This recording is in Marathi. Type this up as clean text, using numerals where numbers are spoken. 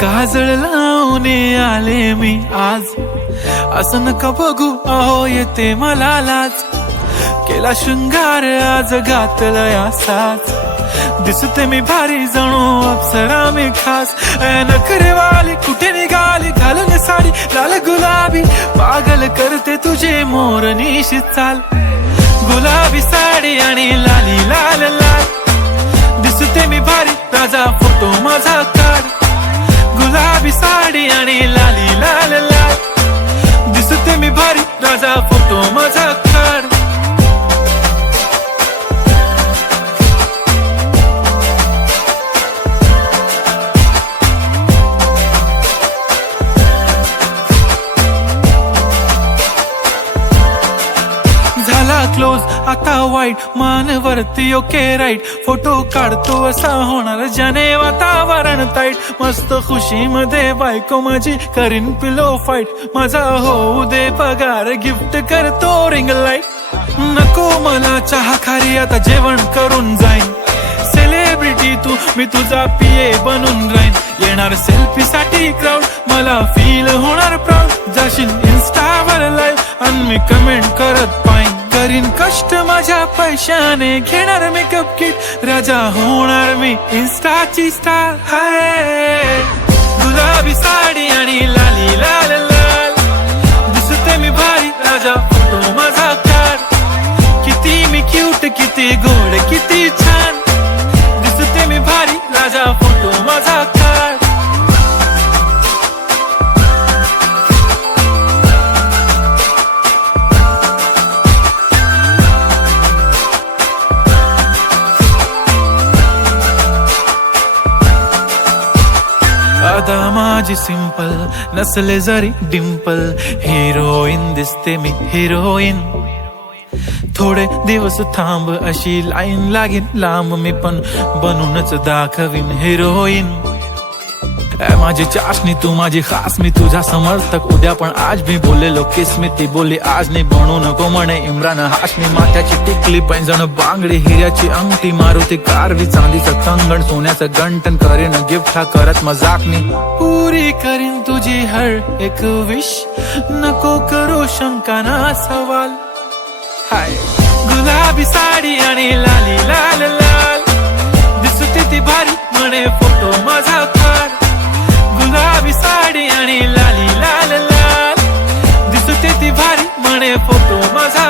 काजळ लावून आले मी आज, असं नका बघू अहो येते मला लाज. केला शृंगार आज घातला साज, दिसते मी भारी जणू अप्सरा मी खास. नखरेवाली कुठे निघाली घालून साडी लाल गुलाबी, पागल करते तुझे मोरनीशी चाल. गुलाबी साडी आणि लाली लाल लाल, दिसते मी भारी राजा फोटो माझा काढ. गुलाबी साडी आणि लाली लाल लाल, दिसते मी भारी राजा फोटो माझा काढ. झाला क्लोज आता वाईट, मानवरती ओके राईट. फोटो काढतो असा होणार ज्याने वातावरण ताईट. मस्त खुशी मध्ये बायको माझी करीन पिलो फाईट. माझा होऊ दे पगार गिफ्ट करतो रिंग लाईट. नको मला चहा खारी आता जेवण करून जाईन. सेलिब्रिटी तू मी तुझा पिये बनून राहीन. येणार सेल्फी साठी क्राऊड मला फील होणार प्राऊड. जाशील इन्स्टावर लाईव्ह आणि मी कमेंट करत पाईन. करीन कष्ट माझ्या पैशाने घेणार मेकअप किट. राजा होणार मी इन्स्टाची स्टार. हाय गुलाबी साडी आणि लाली लाल लाल, दिसते मी भारी राजा फोटो माझा काढ. किती मी क्यूट किती गोड किती छान, दिसते मी भारी राजा फोटो माझा काढ. अदा माझी सिंपल नसले जरी डिंपल, हिरोईन दिसते मी हिरोईन. थोडे दिवस थांब अशी लाईन लागेल लांब, मी पण बनूनच दाखवीन हिरोईन. माझी चाशनी तू माझी खास, मी तुझा समर्थक उद्या पण आज. मी बोललेलो किस मी ती बोलली आज नाही. बनू नको म्हणे इम्रान हाशमी. माथ्याची टिकली पैंजण बांगडी हिऱ्याची अंगठी, मारुती कारवी चांदीचं कंगण सोन्याचं गंटन. करीन गिफ्ट हा करत मजाकनी, पुरी करीन तुझी हर एक विश. नको करू शंका ना सवाल. हाय गुलाबी साडी आणि लाली लाल लाल, दिसते ती भारी म्हणे फोटो माझा काढ. गुलाबी साडी आणि लाली लाल लाल, दिसते ती भारी म्हणे फोटो माझा.